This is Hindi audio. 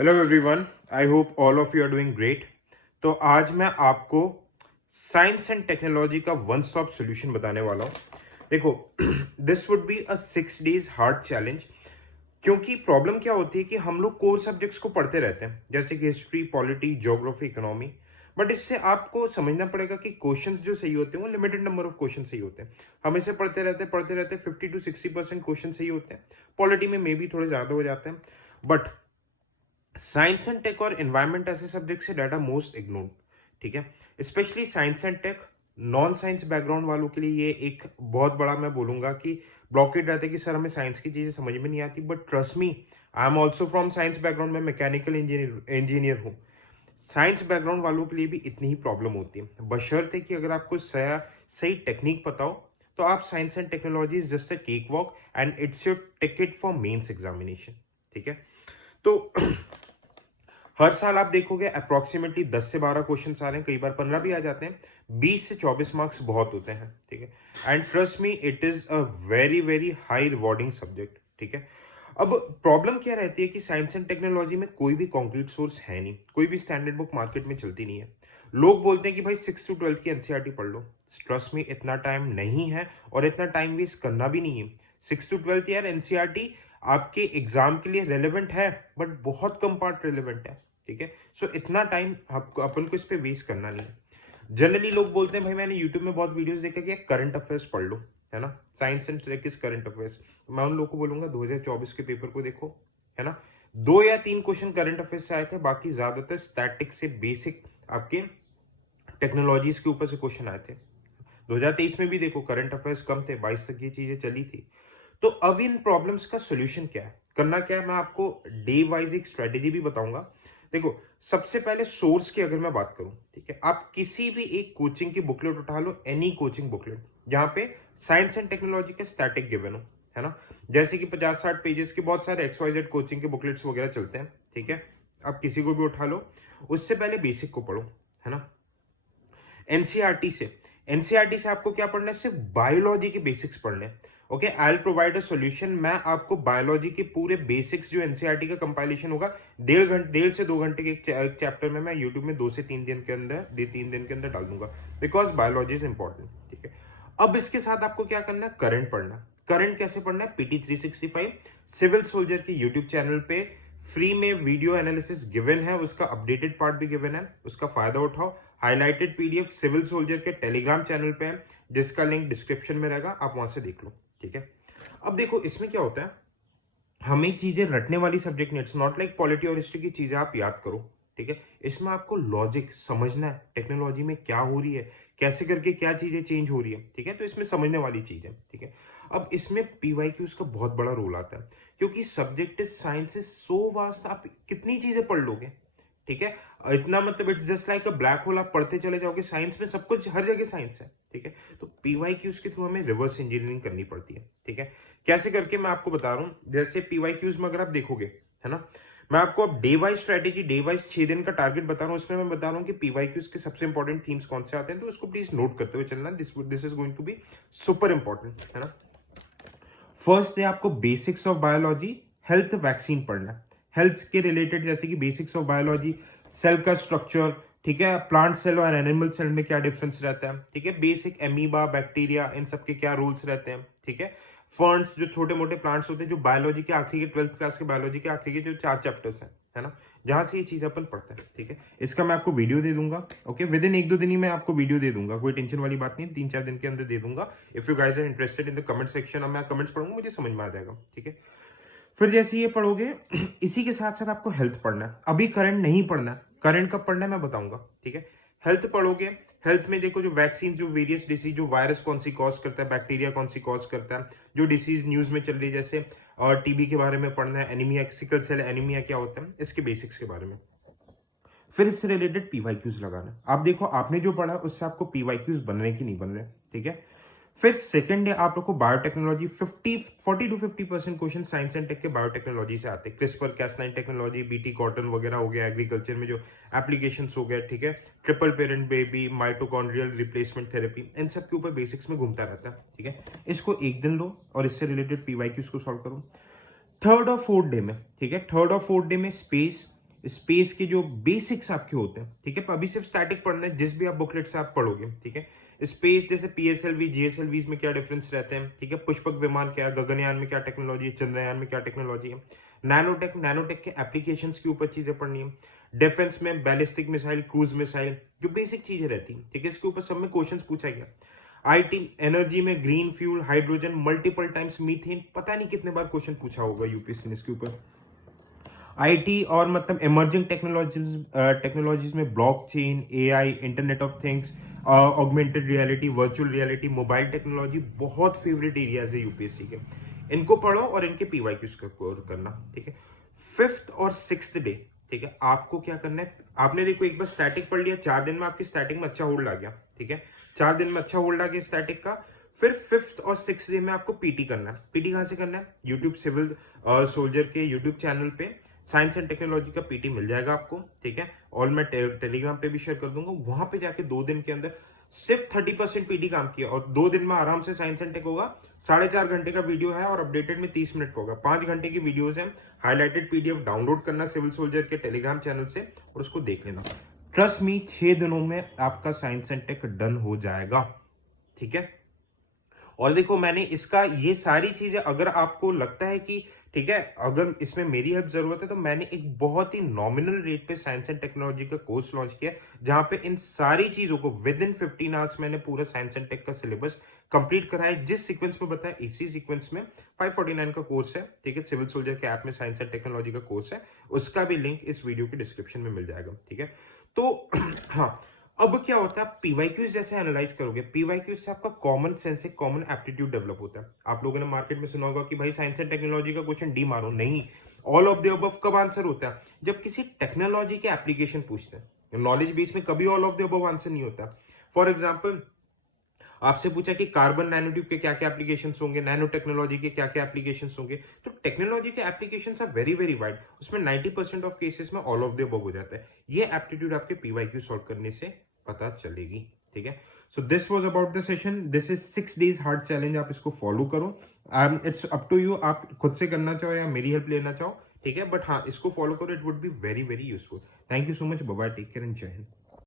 Hello everyone, I hope all of you are doing great. तो आज मैं आपको साइंस एंड टेक्नोलॉजी का वन स्टॉप सॉल्यूशन बताने वाला हूँ। देखो, this would be a 6 days hard challenge, क्योंकि प्रॉब्लम क्या होती है कि हम लोग कोर सब्जेक्ट्स को पढ़ते रहते हैं, जैसे कि history, polity, geography, economy. But इससे आपको समझना पड़ेगा कि क्वेश्चंस जो सही होते हैं वो लिमिटेड नंबर ऑफ क्वेश्चन सही होते हैं। हम इसे पढ़ते रहते 50 to 60% क्वेश्चन सही होते हैं। पॉलिटी में मे बी थोड़े ज़्यादा हो जाते हैं, बट साइंस एंड टेक और एनवायरनमेंट ऐसे सब्जेक्ट से डाटा मोस्ट इग्नोर्ड। ठीक है, specially science and tech. Non science background वालों के लिए ये एक बहुत बड़ा, मैं बोलूंगा कि ब्लॉकेट रहता है कि सर हमें साइंस की चीजें समझ में नहीं आती। But trust me, I am also from science background में मैकेनिकल इंजीनियर हूँ। साइंस बैकग्राउंड वालों के लिए भी इतनी ही प्रॉब्लम होती है, बशर्ते कि अगर आपको सही टेक्निक पता हो तो आप science and technology is just a cake walk and it's your ticket for mains examination. ठीक है, तो हर साल आप देखोगे अप्रोक्सीमेटली 10 से 12 क्वेश्चन आ रहे हैं, कई बार 15 भी आ जाते हैं। 20 से 24 मार्क्स बहुत होते हैं। ठीक है, and trust me, it is a very very high rewarding subject. ठीक है, अब प्रॉब्लम क्या रहती है कि साइंस एंड टेक्नोलॉजी में कोई भी कॉन्क्रीट सोर्स है नहीं, कोई भी स्टैंडर्ड बुक मार्केट में चलती नहीं है। लोग बोलते हैं कि भाई 6 to 12 की एनसीईआरटी पढ़ लो। ट्रस्ट मी, इतना टाइम नहीं है और इतना टाइम वेस्ट करना भी नहीं है। 6 to 12 यार एनसीईआरटी आपके एग्जाम के लिए रेलेवेंट है, बट बहुत कम पार्ट रेलेवेंट है। ठीक है, सो इतना टाइम आपको अपन को इस पे वेस्ट करना नहीं है। जनरली लोग बोलते हैं भाई मैंने यूट्यूब में बहुत वीडियोस देखा कि करंट अफेयर्स पढ़ लो, है ना, science and tech is current affairs. मैं उन लोगों को बोलूंगा 2024 के पेपर को देखो, है ना। 2 या 3 क्वेश्चन करंट अफेयर्स से आए थे, बाकी ज्यादातर स्टैटिक से बेसिक आपके टेक्नोलॉजीज के ऊपर से क्वेश्चन आए थे। 2023 में भी देखो करंट अफेयर्स कम थे, 22 तक ये चीजें चली थी। तो अब इन प्रॉब्लम्स का सोल्यूशन क्या है, करना क्या है, मैं आपको डे वाइज एक स्ट्रेटेजी भी बताऊंगा। देखो, सबसे पहले सोर्स की अगर मैं बात करूं, ठीक है, आप किसी भी एक कोचिंग की बुकलेट उठा लो, एनी कोचिंग बुकलेट जहां पे साइंस एंड टेक्नोलॉजी का स्टैटिक गिवन हो, है ना। जैसे कि 50-60 पेजेस के बहुत सारे XYZ कोचिंग के बुकलेट्स वगैरह चलते हैं। ठीक है, आप किसी को भी उठा लो, उससे पहले बेसिक को पढ़ो, है ना। एनसीईआरटी से एनसीईआरटी से आपको क्या पढ़ना है, सिर्फ बायोलॉजी के बेसिक्स पढ़ने हैं। Okay, I will provide a solution. मैं आपको बायोलॉजी के पूरे बेसिक्स जो एनसीईआरटी का कंपाइलेशन होगा, 1.5 से 2 घंटे के एक चैप्टर में मैं यूट्यूब में 2 से 3 दिन के अंदर डाल दूंगा, बिकॉज बायोलॉजी इज इंपॉर्टेंट। ठीक है, अब इसके साथ आपको क्या करना है, करंट पढ़ना। करंट कैसे पढ़ना है, PT365 सिविल सोल्जर के यूट्यूब चैनल पे फ्री में वीडियो एनालिसिस गिवन है, उसका अपडेटेड पार्ट भी गिवन है, उसका फायदा उठाओ। हाईलाइटेड पीडीएफ सिविल सोल्जर के टेलीग्राम चैनल पे है, जिसका लिंक डिस्क्रिप्शन में रहेगा, आप वहां से देख लो। ठीक है, अब देखो इसमें क्या होता है, हमें चीजें रटने वाली सब्जेक्ट नहीं, इट्स नॉट लाइक पॉलिटी और हिस्ट्री की चीजें आप याद करो। ठीक है, इसमें आपको लॉजिक समझना है, टेक्नोलॉजी में क्या हो रही है, कैसे करके क्या चीजें चेंज हो रही है। ठीक है, तो इसमें समझने वाली चीज है। ठीक है, अब इसमें PYQs का बहुत बड़ा रोल आता है, क्योंकि subject science is so vast, आप कितनी चीजें पढ़ लोगे। ठीक है, इतना मतलब it's just like a black hole, आप पढ़ते चले जाओगे। साइंस में सब कुछ, हर जगह साइंस है। ठीक है, तो PYQs के थ्रू हमें रिवर्स इंजीनियरिंग करनी पड़ती है। ठीक है, कैसे करके मैं आपको बता रहा हूं। जैसे PYQs में अगर आप देखोगे, है ना, मैं आपको अब day wise strategy, day wise 6 दिन का टारगेट बता रहा हूं। उसमें मैं बता रहा हूं कि PYQs के सबसे इंपॉर्टेंट थीम्स कौन से आते हैं, तो उसको प्लीज नोट करते हुए चलना। This is going to be super important, है ना। फर्स्ट डे आपको basics of biology, health, vaccine पढ़ना है। हेल्थ के रिलेटेड जैसे कि बेसिक्स ऑफ बायोलॉजी, सेल का स्ट्रक्चर, ठीक है, प्लांट सेल और एनिमल सेल में क्या डिफरेंस रहता है। ठीक है, बेसिक एमीबा, बैक्टीरिया, इन सब के क्या रूल्स रहते हैं। ठीक है, फर्न्स जो छोटे मोटे प्लांट्स होते हैं, जो बायोलॉजी के आखिरी के 12th क्लास के बायोलॉजी के आखिरी के जो 4 चैप्टर्स हैं, है ना, जहां से ये चीज अपन पढ़ते हैं। ठीक है, इसका मैं आपको वीडियो दे दूंगा। ओके, विद इन 1-2 दिन ही मैं आपको वीडियो दे दूंगा, कोई टेंशन वाली बात नहीं, 3-4 दिन के अंदर दे दूंगा। If you guys are interested in the comment section, अब मैं कमेंट्स पढ़ूंगा, मुझे समझ में आ जाएगा। ठीक है, फिर जैसे ये पढ़ोगे, इसी के साथ साथ आपको हेल्थ पढ़ना है। अभी करंट नहीं पढ़ना है, करंट कब पढ़ना है मैं बताऊंगा। ठीक है, हेल्थ पढ़ोगे। हेल्थ में देखो, जो वैक्सीन, जो वेरियस डिसीज, जो वायरस कौन सी कॉज करता है, बैक्टीरिया कौन सी कॉज करता है, जो डिसीज न्यूज में चल रही है, जैसे और टीबी के बारे में पढ़ना है, एनीमिया, सिकल सेल एनीमिया क्या होता है, इसके बेसिक्स के बारे में। फिर इससे रिलेटेड PYQs लगाना। आप देखो, आपने जो पढ़ा उससे आपको PYQs बन रहे कि नहीं बन रहे। ठीक है, फिर सेकंड डे आप लोग को biotechnology, 40 to 50% question science and tech के बायोटेक्नोलॉजी से आते हैं। CRISPR Cas nine technology, BT cotton वगैरह हो गया, एग्रीकल्चर में जो एप्लीकेशंस हो गए। ठीक है, triple parent baby, mitochondrial replacement therapy, इन सब के ऊपर बेसिक्स में घूमता रहता है। ठीक है, इसको एक दिन लो और इससे रिलेटेड PYQs को सॉल्व करो। थर्ड और फोर्थ डे में, ठीक है, थर्ड और फोर्थ डे में स्पेस, स्पेस के जो बेसिक्स आपके होते हैं, ठीक है, अभी सिर्फ स्टैटिक पढ़ना है, जिस भी आप बुकलेट से आप पढ़ोगे, ठीक है। स्पेस जैसे पीएसएलवी जीएसएलवी में क्या डिफरेंस रहते हैं, ठीक है, पुष्पक विमान क्या है, गगनयान में क्या टेक्नोलॉजी है, चंद्रयान में क्या टेक्नोलॉजी है, नैनोटेक के एप्लीकेशंस के ऊपर चीजें पढ़नी है, डिफेंस में बैलिस्टिक मिसाइल, क्रूज मिसाइल, जो बेसिक चीजें रहती हैं, ठीक है, इसके ऊपर सब में क्वेश्चन पूछा गया। आईटी एनर्जी में green fuel, hydrogen, multiple times methane, पता नहीं कितने बार क्वेश्चन पूछा होगा यूपीएससी ने इसके ऊपर। आईटी और मतलब इमर्जिंग टेक्नोलॉजीज में blockchain, AI, internet of things, augmented reality, virtual reality, mobile technology, बहुत फेवरेट एरियाज है यूपीएससी के। इनको पढ़ो और इनके पीवाईक्यूज का स्कोर करना, ठीक है। फिफ्थ और सिक्स्थ डे, ठीक है, आपको क्या करना है, आपने देखो एक बार स्टैटिक पढ़ लिया, 4 दिन में आपकी स्टैटिक में अच्छा होल्ड आ गया, ठीक है, 4 दिन में अच्छा होल्ड आ गया स्टैटिक का। फिर फिफ्थ और सिक्स डे में आपको पीटी करना है। पीटी कहां से करना है, यूट्यूब सिविल सोल्जर के यूट्यूब चैनल पे साइंस एंड टेक्नोलॉजी का पीटी मिल जाएगा आपको, ठीक है, और मैं टेलीग्राम पे भी शेयर कर दूंगा। वहां पे जाके 2 दिन के अंदर सिर्फ 30% पीटी काम किया और 2 दिन में आराम से साइंस एंड टेक होगा। 4.5 घंटे का वीडियो है और अपडेटेड में 30 मिनट का होगा। 5 घंटे की वीडियोस है, हाईलाइटेड पीडीएफ डाउनलोड करना सिविल सोल्जर के टेलीग्राम चैनल से और उसको देख लेना। ट्रस्ट मी, 6 दिनों में आपका साइंस एंड टेक डन हो जाएगा, ठीक है। और देखो मैंने इसका ये सारी चीजें, अगर आपको लगता है कि ठीक है अगर इसमें मेरी हेल्प जरूरत है, तो मैंने एक बहुत ही नॉमिनल रेट पे साइंस एंड टेक्नोलॉजी का कोर्स लॉन्च किया, जहां पे इन सारी चीजों को विद इन 15 आवर्स मैंने पूरा साइंस एंड टेक का सिलेबस कंप्लीट करा है। जिस सीक्वेंस में बताया इसी सीक्वेंस में 549 का कोर्स है, ठीक है, सिविल सोल्जर के ऐप में साइंस एंड टेक्नोलॉजी का कोर्स है, उसका भी लिंक इस वीडियो के डिस्क्रिप्शन में मिल जाएगा, ठीक है। तो हाँ, अब क्या होता है, आप पीवाईक्यूज जैसे एनालाइज करोगे, पीवाईक्यूज से आपका कॉमन सेंस, एक कॉमन एप्टीट्यूड डेवलप होता है। आप लोगों ने मार्केट में सुना होगा कि भाई साइंस एंड टेक्नोलॉजी का क्वेश्चन डी मारो, नहीं, ऑल ऑफ द अबव कब आंसर होता है, जब किसी टेक्नोलॉजी के एप्लीकेशन पूछते हैं। नॉलेज बेस में कभी all of the above answer नहीं होता। फॉर एग्जाम्पल, आपसे पूछा कि कार्बन नैनोट्यूब के क्या क्या एप्लीकेशंस होंगे, नैनो टेक्नोलॉजी के क्या क्या एप्लीकेशंस होंगे, तो टेक्नोलॉजी के applications are very very wide, उसमें 90% ऑफ केसेस में ऑल ऑफ द अबव हो जाता है। ये एप्टीट्यूड आपके पीवाईक्यू सॉल्व करने से पता चलेगी, ठीक है। So this was about the session, this is 6 days hard challenge, आप इसको फॉलो करो। इट्स अप टू यू, आप खुद से करना चाहो या मेरी हेल्प लेना चाहो, ठीक है, बट हाँ इसको फॉलो करो, it would be very very useful. Thank you so much, bye bye, take care and जय हिंद।